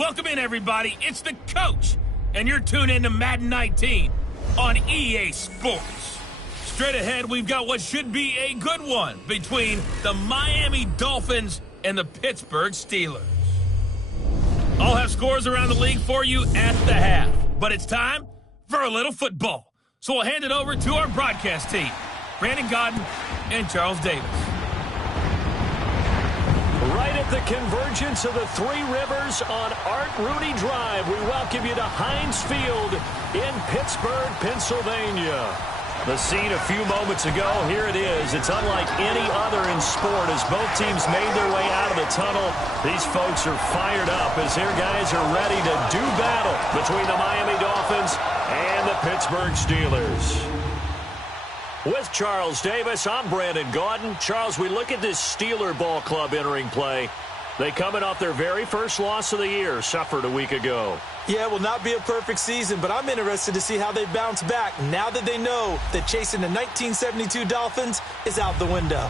Welcome in, everybody. It's the coach, and you're tuned in to Madden 19 on EA Sports. Straight ahead, we've got what should be a good one between the Miami Dolphins and the Pittsburgh Steelers. I'll have scores around the league for you at the half, but it's time for a little football. So we'll hand it over to our broadcast team, Brandon Godden and Charles Davis. Right at the convergence of the Three Rivers on Art Rooney Drive, we welcome you to Heinz Field in Pittsburgh, Pennsylvania. The scene a few moments ago, here it is. It's unlike any other in sport as both teams made their way out of the tunnel. These folks are fired up as their guys are ready to do battle between the Miami Dolphins and the Pittsburgh Steelers. With Charles Davis, I'm Brandon Gaudin. Charles, we look at this Steeler ball club entering play. They coming off their very first loss of the year, suffered a week ago. Yeah, it will not be a perfect season, but I'm interested to see how they bounce back now that they know that chasing the 1972 Dolphins is out the window.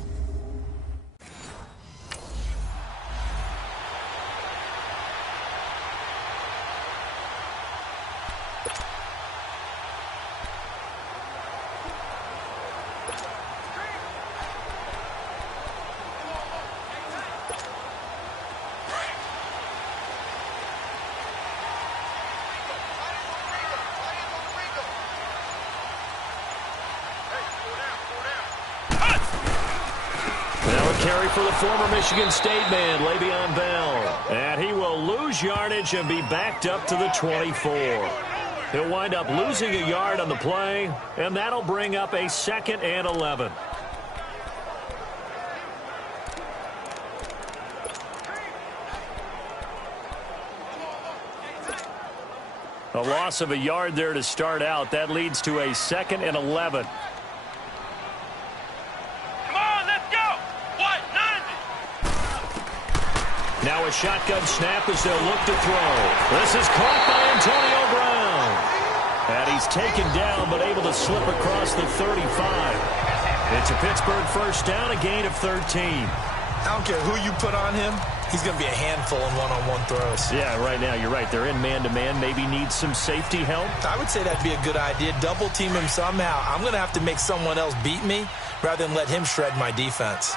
Carry for the former Michigan State man, Le'Veon Bell. And he will lose yardage and be backed up to the 24. He'll wind up losing a yard on the play, and that'll bring up a 2nd and 11. A loss of a yard there to start out. That leads to a 2nd and 11. Now a shotgun snap as they'll look to throw. This is caught by Antonio Brown. And he's taken down but able to slip across the 35. It's a Pittsburgh first down, a gain of 13. I don't care who you put on him. He's going to be a handful in one-on-one throws. Yeah, right now, you're right. They're in man-to-man. Maybe needs some safety help. I would say that'd be a good idea. Double team him somehow. I'm going to have to make someone else beat me rather than let him shred my defense.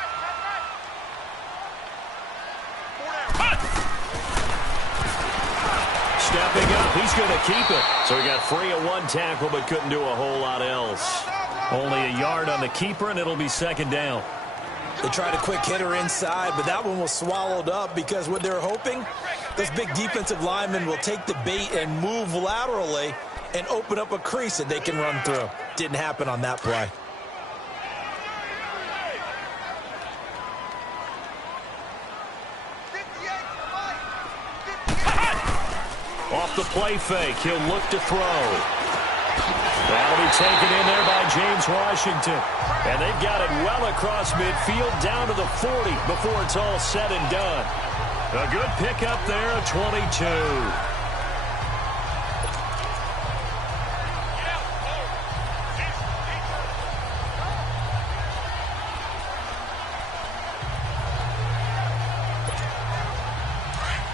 Stepping up, he's going to keep it. So he got free of one tackle but couldn't do a whole lot else. Only a yard on the keeper, and it'll be 2nd down. They tried a quick hitter inside, but that one was swallowed up because what they're hoping, this big defensive lineman will take the bait and move laterally and open up a crease that they can run through. Didn't happen on that play. Off the play fake, he'll look to throw. That'll be taken in there by James Washington. And they've got it well across midfield down to the 40 before it's all said and done. A good pickup there, a 22.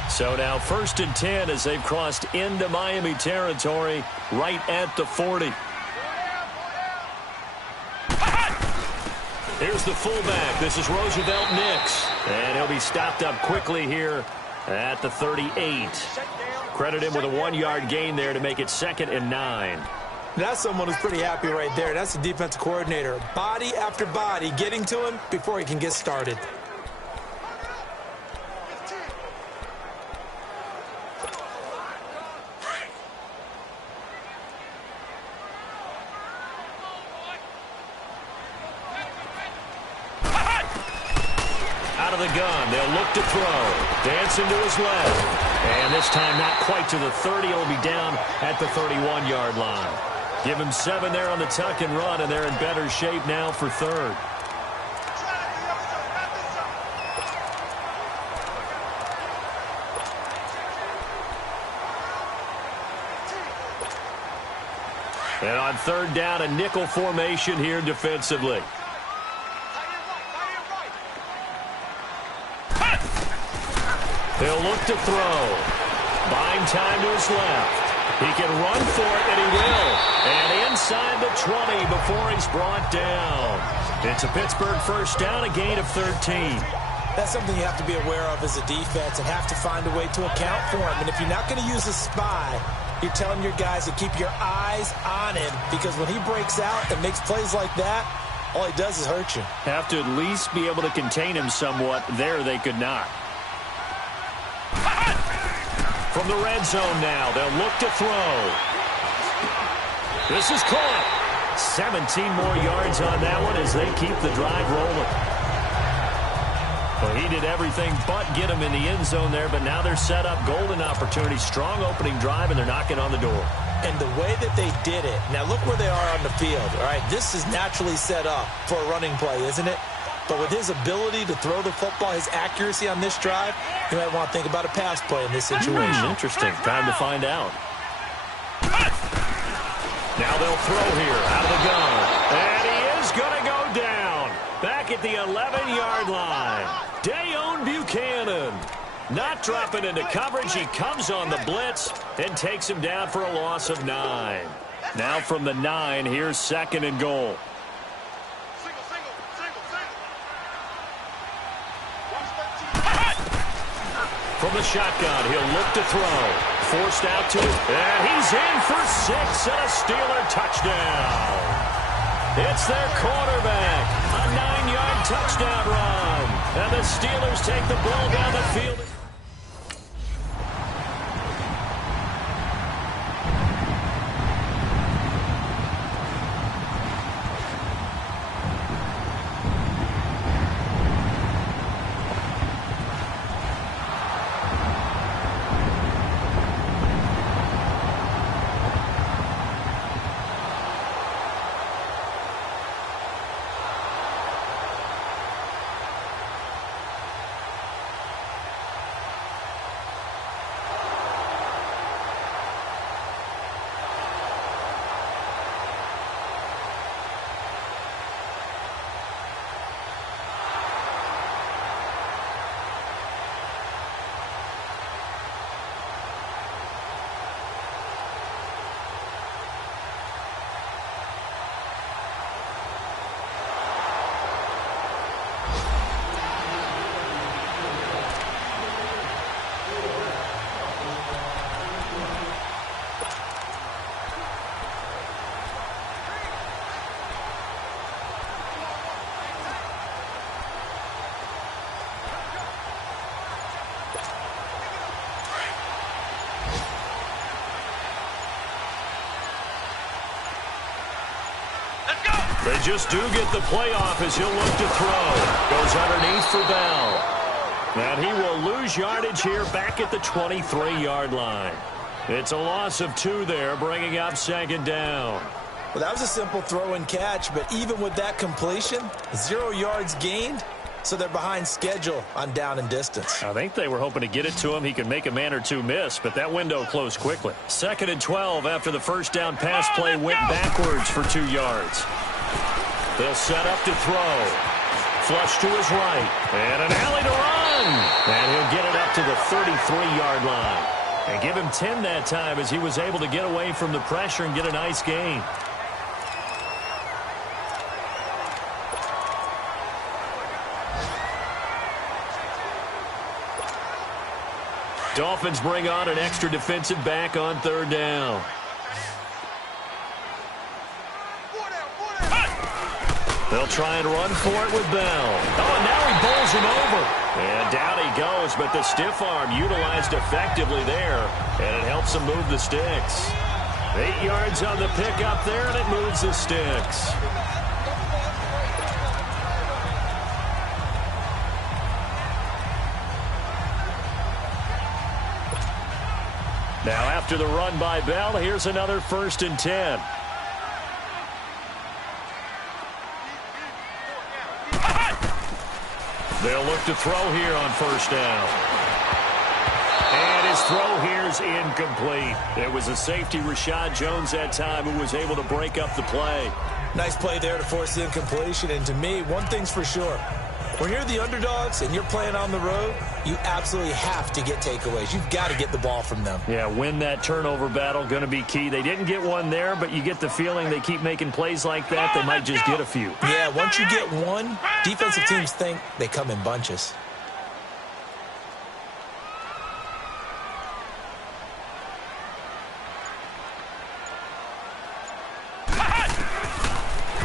So now 1st and 10 as they've crossed into Miami territory right at the 40. Here's the fullback. This is Roosevelt Nix. And he'll be stopped up quickly here at the 38. Credit him with a 1-yard gain there to make it 2nd and 9. That's someone who's pretty happy right there. That's the defensive coordinator. Body after body getting to him before he can get started. Out of the gun, they'll look to throw. Dancing to his left. And this time not quite to the 30. He'll be down at the 31-yard line. Give him 7 there on the tuck and run, and they're in better shape now for 3rd. And on 3rd down, a nickel formation here defensively. They'll look to throw. time to his left. He can run for it, and he will. And inside the 20 before he's brought down. It's a Pittsburgh first down, a gain of 13. That's something you have to be aware of as a defense and have to find a way to account for him. And if you're not going to use a spy, you're telling your guys to keep your eyes on him, because when he breaks out and makes plays like that, all he does is hurt you. Have to at least be able to contain him somewhat. There they could not. From the red zone now, they'll look to throw. This is caught. 17 more yards on that one as they keep the drive rolling. Well, he did everything but get him in the end zone there, but now they're set up. Golden opportunity, strong opening drive, and they're knocking on the door. And the way that they did it, now look where they are on the field, all right? This is naturally set up for a running play, isn't it? But with his ability to throw the football, his accuracy on this drive, you might want to think about a pass play in this situation. Interesting. Time to find out. Now they'll throw here out of the gun. And he is going to go down. Back at the 11-yard line. Dayon Buchanan. Not dropping into coverage. He comes on the blitz and takes him down for a loss of 9. Now from the 9, here's 2nd and goal. From the shotgun, he'll look to throw. Forced out to it, and he's in for 6 and a Steeler touchdown. It's their quarterback. A 9-yard touchdown run. And the Steelers take the ball down the field. They just do get the playoff as he'll look to throw. Goes underneath for Bell. And he will lose yardage here back at the 23-yard line. It's a loss of 2 there, bringing up 2nd down. Well, that was a simple throw and catch, but even with that completion, 0 yards gained, so they're behind schedule on down and distance. I think they were hoping to get it to him. He could make a man or two miss, but that window closed quickly. 2nd and 12 after the first down pass play went backwards for 2 yards. They'll set up to throw. Flush to his right. And an alley to run. And he'll get it up to the 33-yard line. And give him 10 that time as he was able to get away from the pressure and get a nice gain. Dolphins bring on an extra defensive back on 3rd down. They'll try and run for it with Bell. Oh, and now he bowls him over. And down he goes, but the stiff arm utilized effectively there, and it helps him move the sticks. 8 yards on the pickup there, and it moves the sticks. Now after the run by Bell, here's another 1st and 10. They'll look to throw here on 1st down. And his throw here's incomplete. It was a safety, Rashad Jones, that time, who was able to break up the play. Nice play there to force the incompletion. And to me, one thing's for sure. When you're the underdogs and you're playing on the road, you absolutely have to get takeaways. You've got to get the ball from them. Yeah, win that turnover battle, going to be key. They didn't get one there, but you get the feeling they keep making plays like that, they might just get a few. Yeah, once you get one, defensive teams think they come in bunches.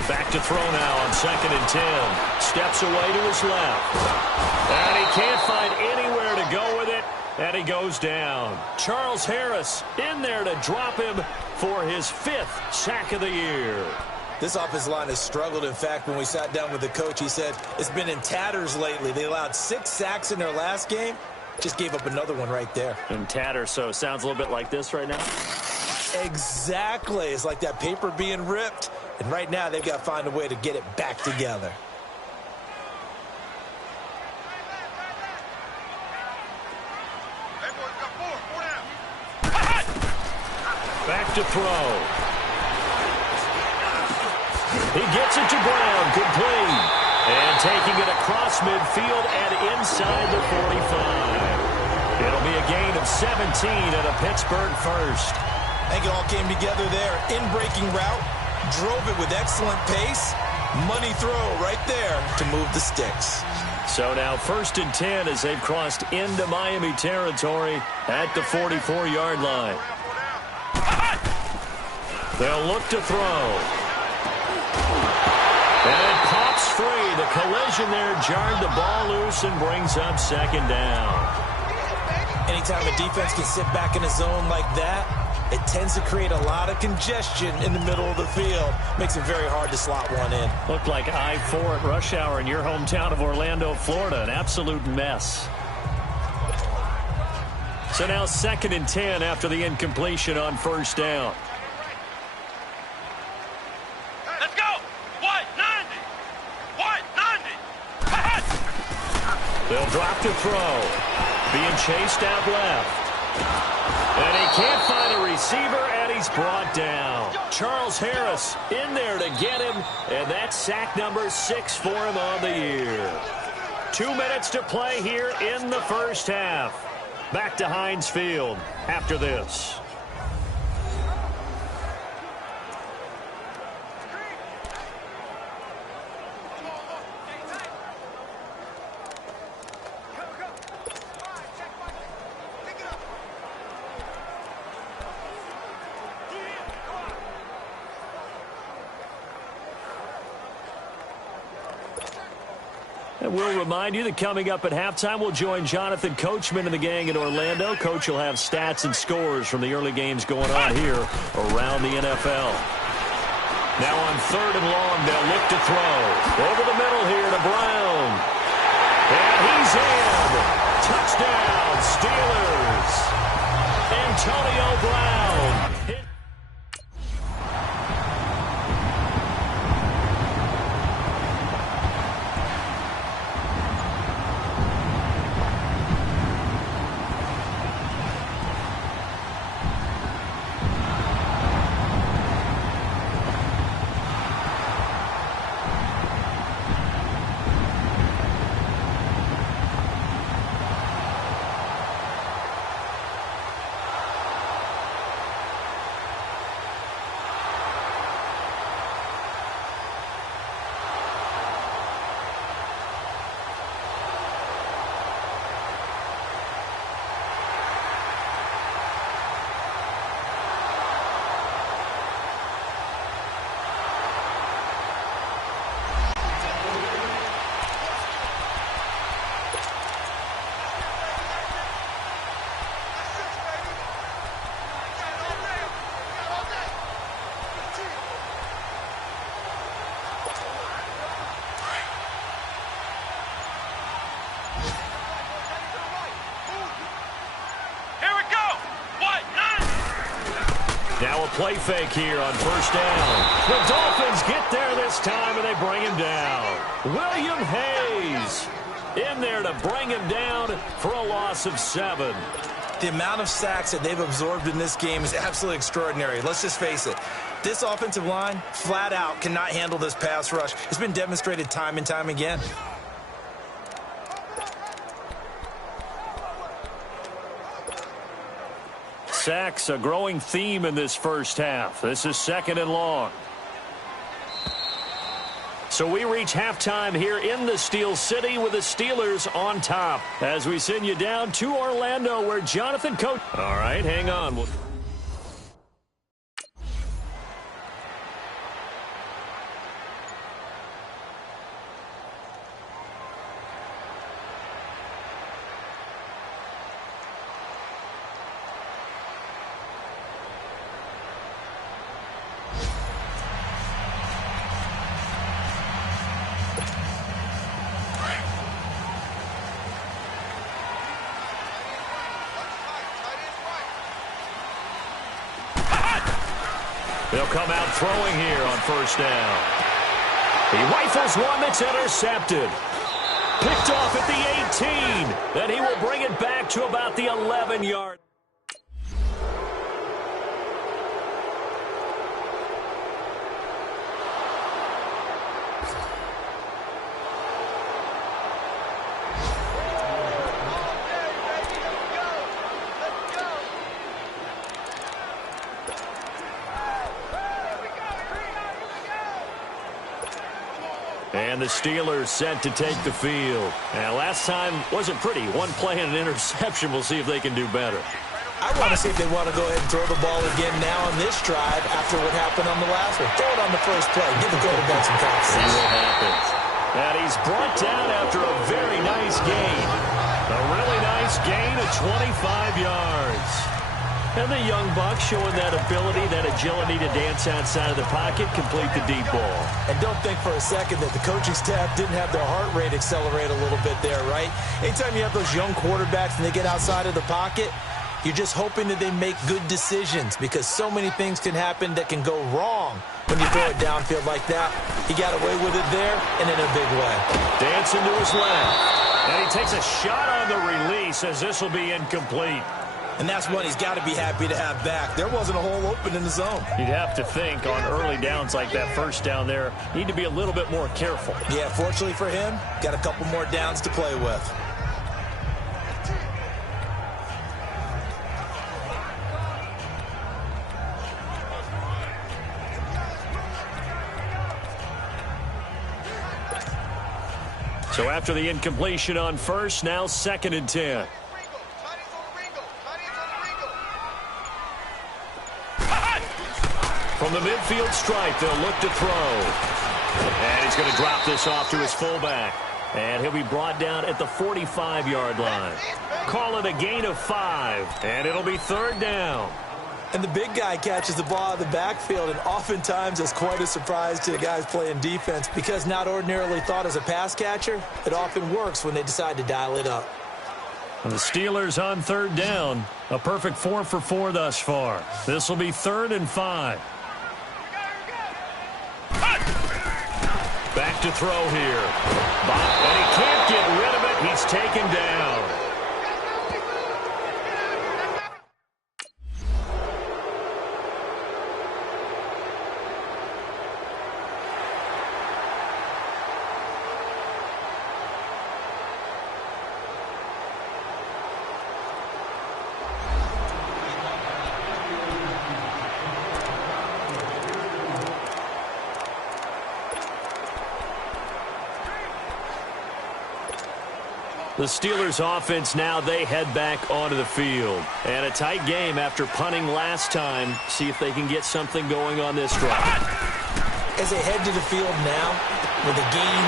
Back to throw now on 2nd and 10. Steps away to his left. And he can't find anywhere to go with it. And he goes down. Charles Harris in there to drop him for his 5th sack of the year. This offensive line has struggled. In fact, when we sat down with the coach, he said it's been in tatters lately. They allowed 6 sacks in their last game. Just gave up another one right there. In tatters, so it sounds a little bit like this right now. Exactly. It's like that paper being ripped. And right now, they've got to find a way to get it back together. Back to throw. He gets it to Brown, complete. And taking it across midfield and inside the 45. It'll be a gain of 17 and a Pittsburgh first. I think it all came together there. In-breaking route, drove it with excellent pace. Money throw right there to move the sticks. So now 1st and 10 as they've crossed into Miami territory at the 44-yard line. They'll look to throw. And it pops free. The collision there jarred the ball loose and brings up 2nd down. Anytime a defense can sit back in a zone like that, it tends to create a lot of congestion in the middle of the field. Makes it very hard to slot one in. Looked like I-4 at rush hour in your hometown of Orlando, Florida. An absolute mess. So now 2nd and 10 after the incompletion on 1st down. Let's go! What? 90! What? 90! They'll drop to throw. Being chased out left. And he can't find a receiver, and he's brought down. Charles Harris in there to get him, and that's sack number 6 for him on the year. 2 minutes to play here in the 1st half. Back to Heinz Field after this. And we'll remind you that coming up at halftime, we'll join Jonathan Coachman and the gang in Orlando. Coach will have stats and scores from the early games going on here around the NFL. Now on 3rd and long, they'll look to throw. Over the middle here to Brown. And he's in. Touchdown, Steelers. Antonio Brown. Now a play fake here on 1st down. The Dolphins get there this time, and they bring him down. William Hayes in there to bring him down for a loss of 7. The amount of sacks that they've absorbed in this game is absolutely extraordinary. Let's just face it. This offensive line, flat out, cannot handle this pass rush. It's been demonstrated time and time again. Sacks, a growing theme in this first half. This is 2nd and long. So we reach halftime here in the Steel City with the Steelers on top as we send you down to Orlando where Jonathan Coach. All right, hang on. They'll come out throwing here on 1st down. He rifles one that's intercepted. Picked off at the 18. Then he will bring it back to about the 11-yard. And the Steelers set to take the field. Now, last time wasn't pretty. One play and an interception. We'll see if they can do better. I want to see if they want to go ahead and throw the ball again now on this drive after what happened on the last one. Throw it on the first play. Give the quarterback some confidence. See what happens. And he's brought down after a very nice gain. A really nice gain of 25 yards. And the young buck showing that ability, that agility to dance outside of the pocket, complete the deep ball. And don't think for a second that the coaching staff didn't have their heart rate accelerate a little bit there, right? Anytime you have those young quarterbacks and they get outside of the pocket, you're just hoping that they make good decisions because so many things can happen that can go wrong when you throw it downfield like that. He got away with it there and in a big way. Dancing to his left. And he takes a shot on the release as this will be incomplete. And that's what he's got to be happy to have back. There wasn't a hole open in the zone. You'd have to think on early downs like that first down there, need to be a little bit more careful. Yeah, fortunately for him, got a couple more downs to play with. So after the incompletion on 1st, now 2nd and 10. From the midfield stripe, they'll look to throw. And he's going to drop this off to his fullback. And he'll be brought down at the 45-yard line. Call it a gain of 5. And it'll be 3rd down. And the big guy catches the ball out of the backfield, and oftentimes it's quite a surprise to the guys playing defense because not ordinarily thought as a pass catcher, it often works when they decide to dial it up. And the Steelers on 3rd down. A perfect 4 for 4 thus far. This will be 3rd and 5. Back to throw here. And he can't get rid of it. He's taken down. The Steelers offense now, they head back onto the field. And a tight game after punting last time. See if they can get something going on this drive. As they head to the field now, with a game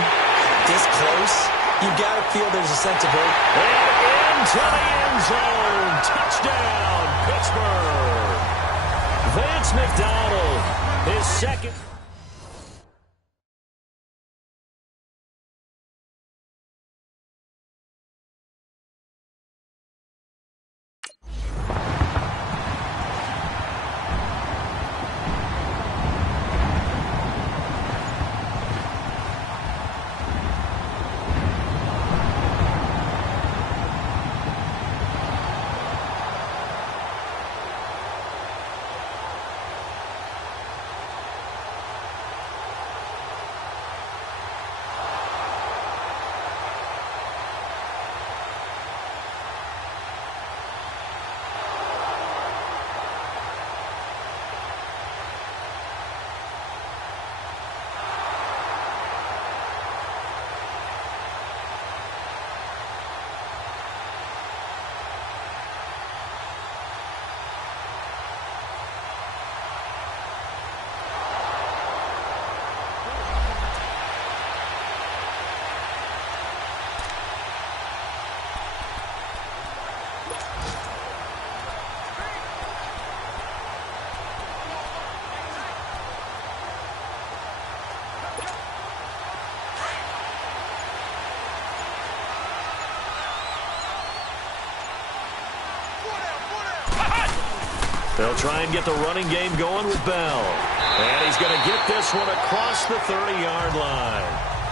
this close, you've got to feel there's a sense of hope. And into the end zone. Touchdown, Pittsburgh. Vance McDonald, his second. They'll try and get the running game going with Bell. And he's going to get this one across the 30-yard line.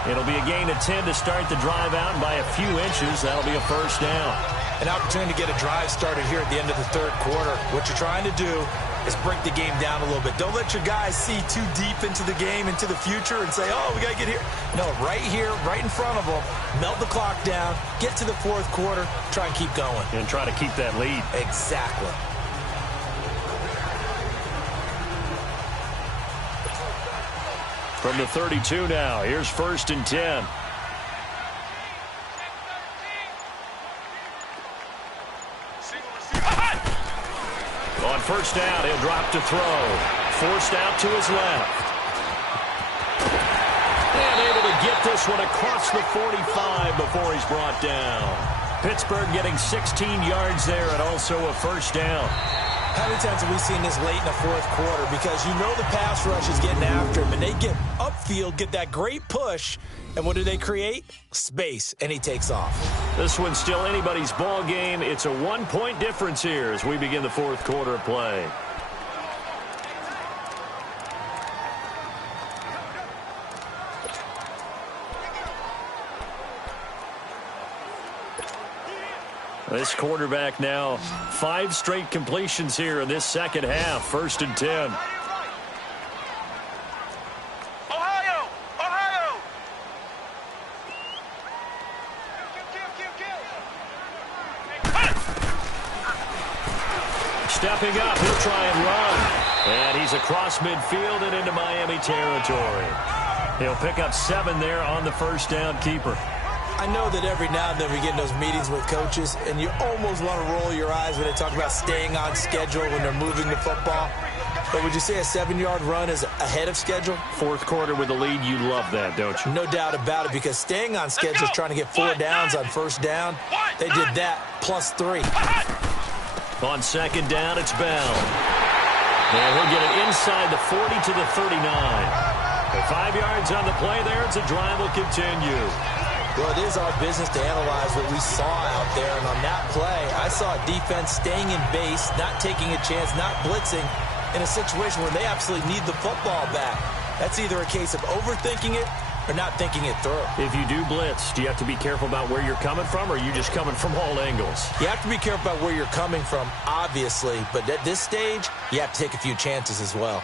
It'll be a gain of 10 to start the drive out, and by a few inches, that'll be a first down. An opportunity to get a drive started here at the end of the third quarter. What you're trying to do is break the game down a little bit. Don't let your guys see too deep into the game, into the future, and say, oh, we got to get here. No, right here, right in front of them, melt the clock down, get to the fourth quarter, try and keep going. And try to keep that lead. Exactly. From the 32 now, here's 1st and 10. On first down, he'll drop to throw. Forced out to his left. And able to get this one across the 45 before he's brought down. Pittsburgh getting 16 yards there and also a first down. How many times have we seen this late in the fourth quarter? Because you know the pass rush is getting after him, and they get upfield, get that great push, and what do they create? Space, and he takes off. This one's still anybody's ball game. It's a 1-point difference here as we begin the fourth quarter of play. This quarterback now 5 straight completions here in this second half. 1st and 10. Ohio! Ohio! Stepping up, he'll try and run. And he's across midfield and into Miami territory. He'll pick up 7 there on the first down keeper. I know that every now and then we get in those meetings with coaches, and you almost want to roll your eyes when they talk about staying on schedule when they're moving the football. But would you say a 7-yard run is ahead of schedule? Fourth quarter with the lead, you love that, don't you? No doubt about it, because staying on schedule is trying to get 4 downs on first down. They did that plus 3. On second down, it's Bell. And he'll get it inside the 40 to the 39. With 5 yards on the play there, it's a drive will continue. Well, it is our business to analyze what we saw out there, and on that play, I saw a defense staying in base, not taking a chance, not blitzing, in a situation where they absolutely need the football back. That's either a case of overthinking it or not thinking it through. If you do blitz, do you have to be careful about where you're coming from, or are you just coming from all angles? You have to be careful about where you're coming from, obviously, but at this stage, you have to take a few chances as well.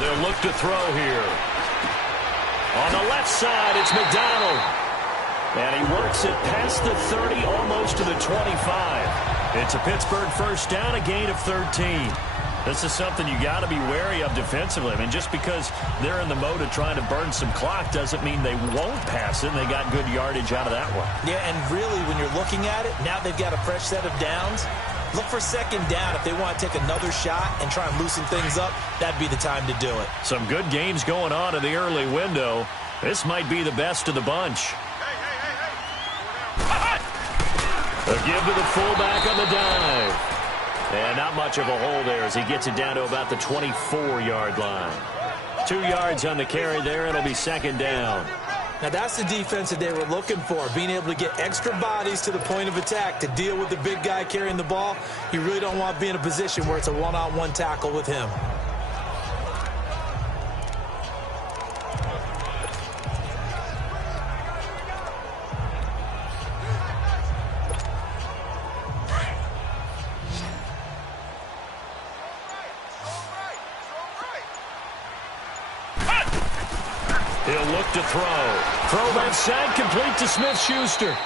They'll look to throw here. On the left side, it's McDonald. And he works it past the 30, almost to the 25. It's a Pittsburgh first down, a gain of 13. This is something you got to be wary of defensively. I mean, just because they're in the mode of trying to burn some clock doesn't mean they won't pass it, and they got good yardage out of that one. Yeah, and really, when you're looking at it, now they've got a fresh set of downs. Look for second down. If they want to take another shot and try and loosen things up, that'd be the time to do it. Some good games going on in the early window. This might be the best of the bunch. A give to the fullback on the dive. And not much of a hole there as he gets it down to about the 24-yard line. 2 yards on the carry there. It'll be second down. Now, that's the defense that they were looking for, being able to get extra bodies to the point of attack to deal with the big guy carrying the ball. You really don't want to be in a position where it's a one-on-one tackle with him. He'll look to throw. Throw left side, complete to Smith-Schuster.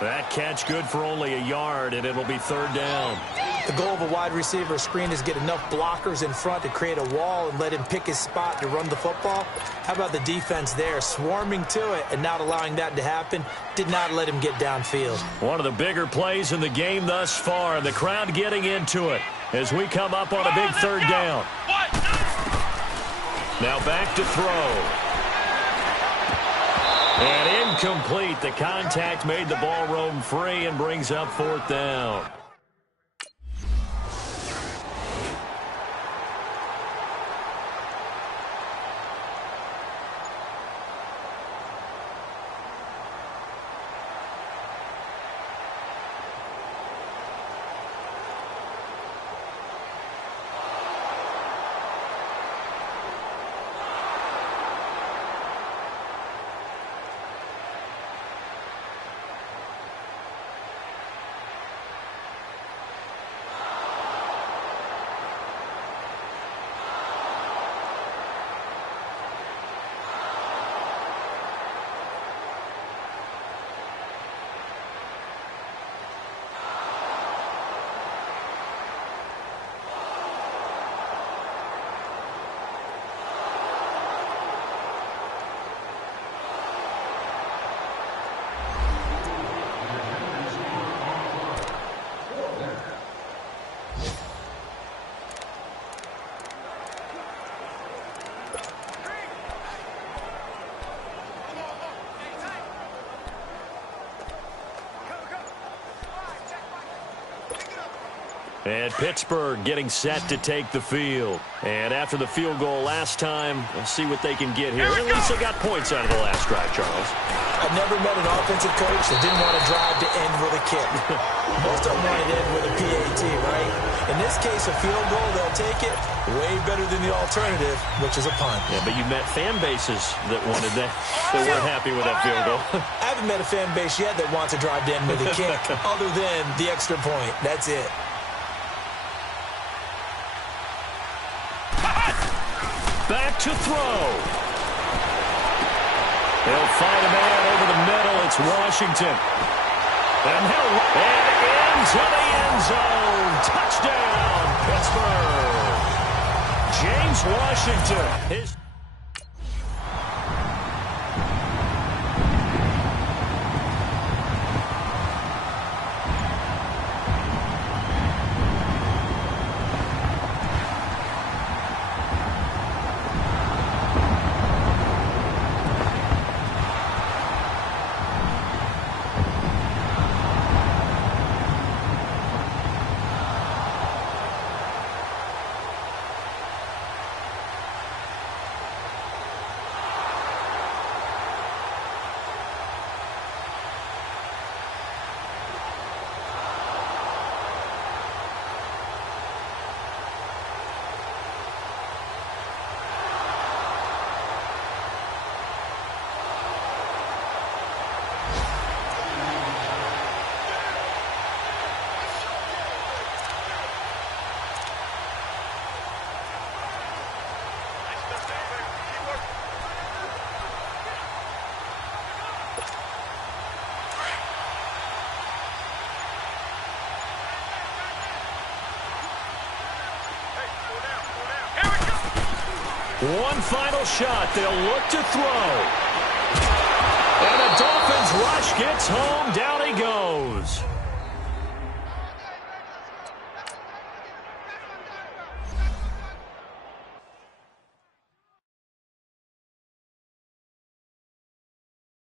That catch good for only a yard, and it'll be third down. The goal of a wide receiver screen is get enough blockers in front to create a wall and let him pick his spot to run the football. How about the defense there, swarming to it and not allowing that to happen? Did not let him get downfield. One of the bigger plays in the game thus far, and the crowd getting into it as we come up on a big third down. Now back to throw. And incomplete. The contact made the ball roam free and brings up fourth down. And Pittsburgh getting set to take the field. And after the field goal last time, we'll see what they can get here. At least they got points out of the last drive, Charles. I've never met an offensive coach that didn't want to drive to end with a kick. Most of them want to end with a PAT, right? In this case, a field goal, they'll take it. Way better than the alternative, which is a punt. Yeah, but you met fan bases that wanted that, that weren't happy with that field goal. I haven't met a fan base yet that wants to drive to end with a kick other than the extra point. That's it. Back to throw. They'll find a man over the middle. It's Washington. And into the end zone. Touchdown, Pittsburgh. James Washington. One final shot. They'll look to throw. And the Dolphins rush gets home. Down he